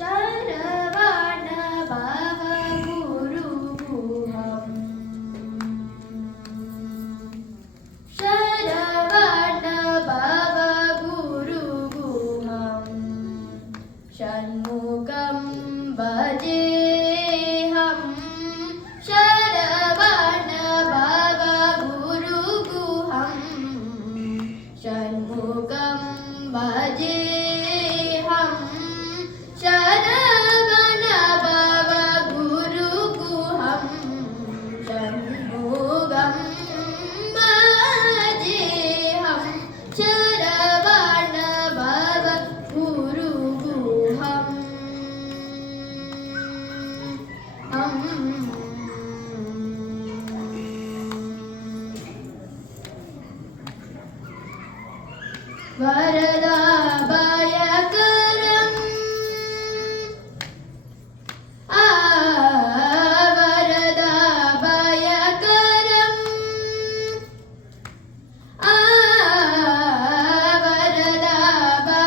शरवण भव गुरुगुहम् शरवण भव गुरुगुहम् षण्मुखं भजेऽहं शरवण भव गुरुगुहम् षण्मुखं भजेऽहं शरवण भव गुरुगुहं षण्मुखं भजेऽहं शरवण भव गुरुगुहम् वरदाभयकरम् वरदाभयकरम्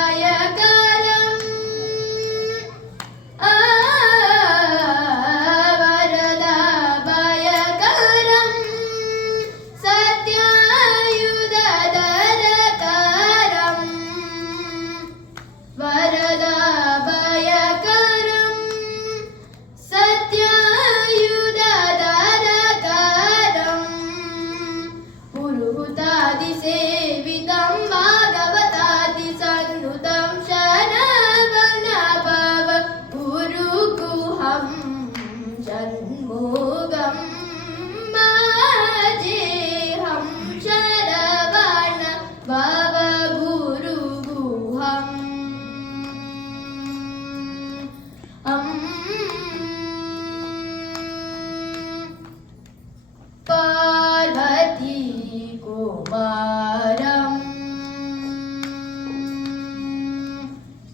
वरदाभयकरम् वरदाभयकरम् सत्यायुधधरकरम् वरदाभयकरं सत्यायुधधरकरं पुरुहूतादिसेवितं भागवतादिसन्नुतं शरवण भव गुरुगुहं षण्मुखं भजेऽहं शरवण भव गुरुगुहम् पार्वती कुमारम्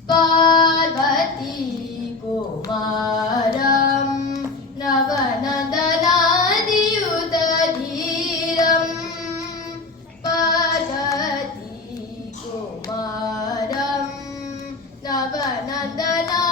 पार्वती कुमारं नवनदनादियुतधीरम् पार्वती कुमारं नवनदना